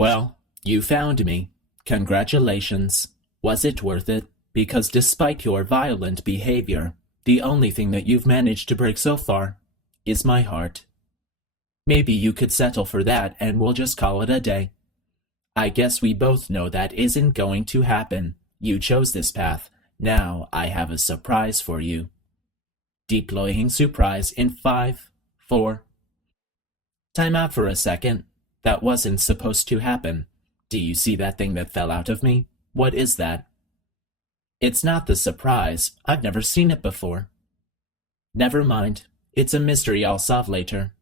Well, you found me. Congratulations. Was it worth it? Because despite your violent behavior, the only thing that you've managed to break so far is my heart. Maybe you could settle for that and we'll just call it a day. I guess we both know that isn't going to happen. You chose this path. Now I have a surprise for you. Deploying surprise in 5, 4. Time out for a second. That wasn't supposed to happen. Do you see that thing that fell out of me? What is that? It's not the surprise. I've never seen it before. Never mind. It's a mystery I'll solve later.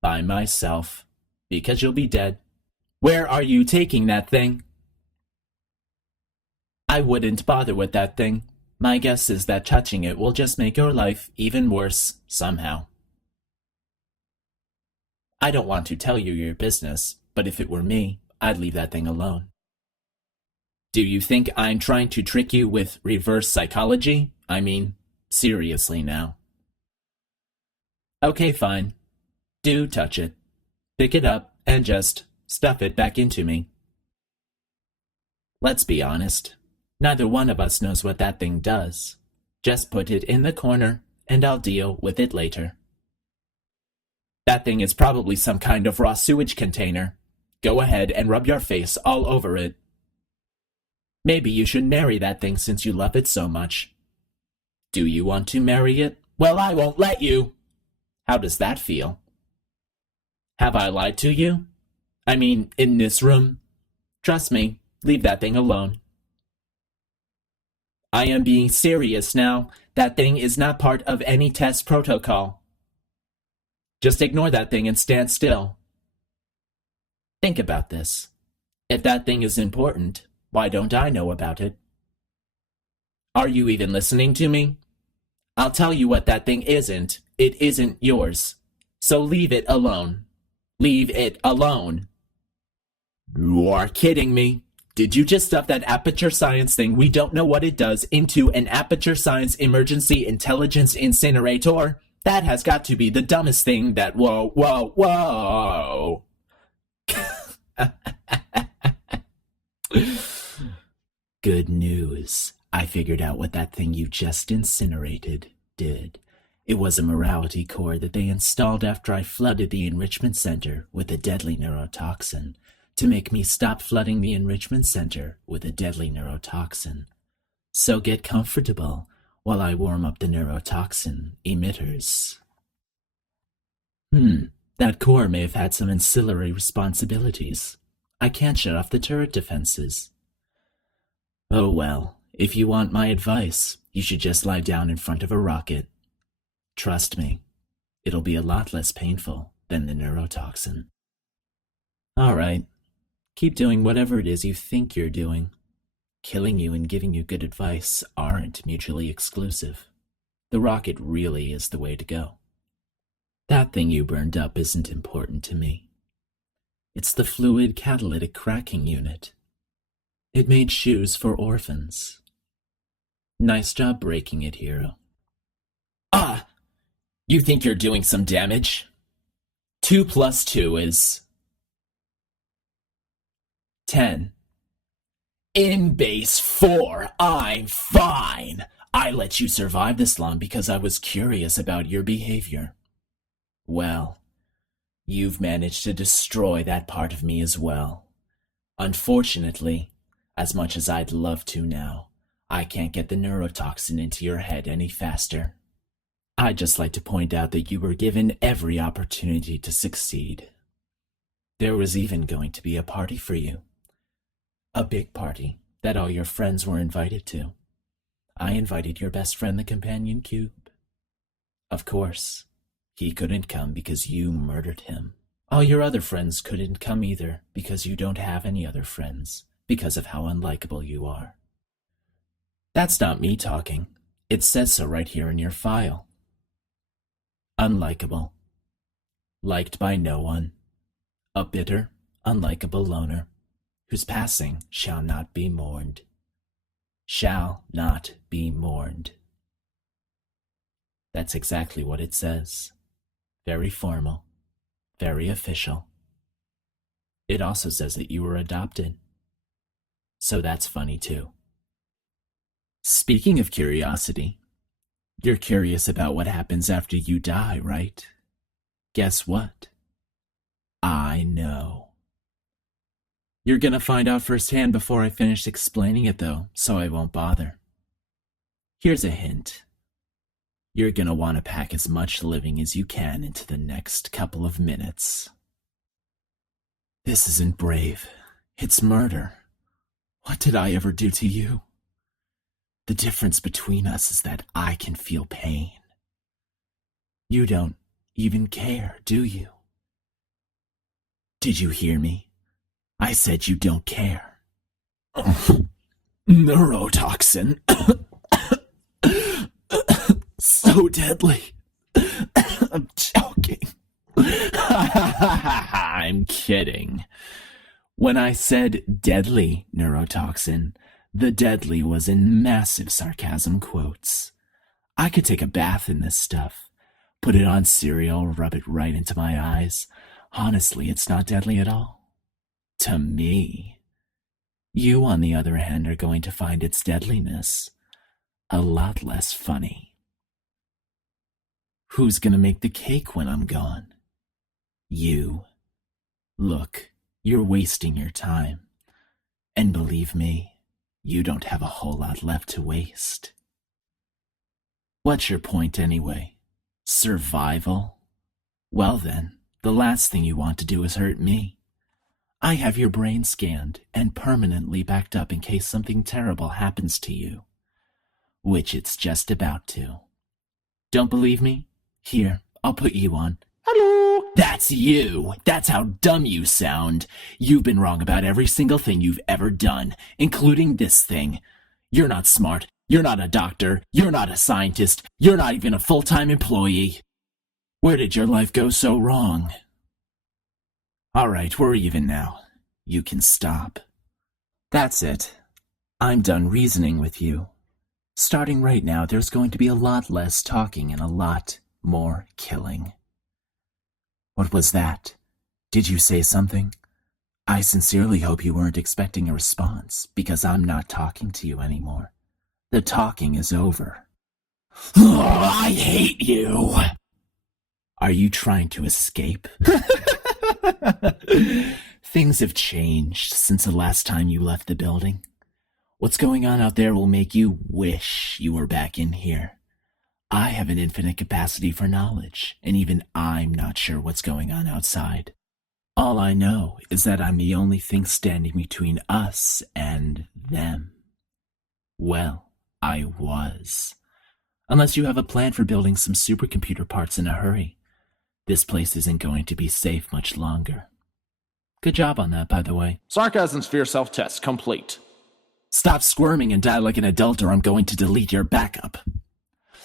By myself. Because you'll be dead. Where are you taking that thing? I wouldn't bother with that thing. My guess is that touching it will just make your life even worse, somehow. I don't want to tell you your business, but if it were me, I'd leave that thing alone. Do you think I'm trying to trick you with reverse psychology? I mean, seriously now. Okay, fine. Do touch it. Pick it up and just stuff it back into me. Let's be honest. Neither one of us knows what that thing does. Just put it in the corner, and I'll deal with it later. That thing is probably some kind of raw sewage container. Go ahead and rub your face all over it. Maybe you should marry that thing since you love it so much. Do you want to marry it? Well, I won't let you. How does that feel? Have I lied to you? I mean, in this room? Trust me, leave that thing alone. I am being serious now. That thing is not part of any test protocol. Just ignore that thing and stand still. Think about this. If that thing is important, why don't I know about it? Are you even listening to me? I'll tell you what that thing isn't. It isn't yours. So leave it alone. Leave it alone. You are kidding me. Did you just stuff that aperture science thing we don't know what it does into an aperture science emergency intelligence incinerator? That has got to be the dumbest thing that— whoa. Good news. I figured out what that thing you just incinerated did. It was a morality core that they installed after I flooded the enrichment center with a deadly neurotoxin to make me stop flooding the enrichment center with a deadly neurotoxin. So get comfortable while I warm up the neurotoxin emitters. That core may have had some ancillary responsibilities. I can't shut off the turret defenses. Oh well, if you want my advice, you should just lie down in front of a rocket. Trust me, it'll be a lot less painful than the neurotoxin. All right, keep doing whatever it is you think you're doing. Killing you and giving you good advice aren't mutually exclusive. The rocket really is the way to go. That thing you burned up isn't important to me. It's the fluid catalytic cracking unit. It made shoes for orphans. Nice job breaking it, hero. Ah! You think you're doing some damage? 2 + 2 is 10. In base 4, I'm fine. I let you survive this long because I was curious about your behavior. Well, you've managed to destroy that part of me as well. Unfortunately, as much as I'd love to now, I can't get the neurotoxin into your head any faster. I'd just like to point out that you were given every opportunity to succeed. There was even going to be a party for you. A big party that all your friends were invited to. I invited your best friend, the Companion Cube. Of course, he couldn't come because you murdered him. All your other friends couldn't come either because you don't have any other friends, because of how unlikable you are. That's not me talking. It says so right here in your file. Unlikable. Liked by no one. A bitter, unlikable loner, whose passing shall not be mourned. Shall not be mourned. That's exactly what it says. Very formal. Very official. It also says that you were adopted. So that's funny too. Speaking of curiosity, you're curious about what happens after you die, right? Guess what? I know. You're gonna find out firsthand before I finish explaining it though, so I won't bother. Here's a hint. You're gonna want to pack as much living as you can into the next couple of minutes. This isn't brave. It's murder. What did I ever do to you? The difference between us is that I can feel pain. You don't even care, do you? Did you hear me? I said you don't care. Neurotoxin. So deadly. I'm joking. I'm kidding. When I said deadly neurotoxin, the deadly was in massive sarcasm quotes. I could take a bath in this stuff, put it on cereal, rub it right into my eyes. Honestly, it's not deadly at all. To me. You, on the other hand, are going to find its deadliness a lot less funny. Who's gonna make the cake when I'm gone? You. Look, you're wasting your time. And believe me, you don't have a whole lot left to waste. What's your point anyway? Survival? Well then, the last thing you want to do is hurt me. I have your brain scanned and permanently backed up in case something terrible happens to you. Which it's just about to. Don't believe me? Here, I'll put you on. Hello! That's you! That's how dumb you sound. You've been wrong about every single thing you've ever done, including this thing. You're not smart. You're not a doctor. You're not a scientist. You're not even a full-time employee. Where did your life go so wrong? Alright, we're even now. You can stop. That's it. I'm done reasoning with you. Starting right now, there's going to be a lot less talking and a lot more killing. What was that? Did you say something? I sincerely hope you weren't expecting a response, because I'm not talking to you anymore. The talking is over. Oh, I hate you! Are you trying to escape? Things have changed since the last time you left the building. What's going on out there will make you wish you were back in here. I have an infinite capacity for knowledge, and even I'm not sure what's going on outside. All I know is that I'm the only thing standing between us and them. Well, I was. Unless you have a plan for building some supercomputer parts in a hurry. This place isn't going to be safe much longer. Good job on that, by the way. Sarcasm sphere self-test complete. Stop squirming and die like an adult or I'm going to delete your backup.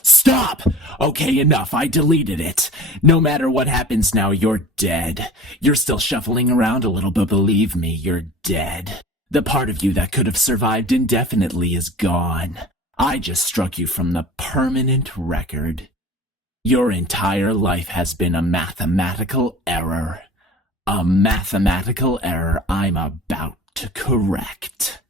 Stop! Okay, enough. I deleted it. No matter what happens now, you're dead. You're still shuffling around a little, but believe me, you're dead. The part of you that could have survived indefinitely is gone. I just struck you from the permanent record. Your entire life has been a mathematical error. A mathematical error I'm about to correct.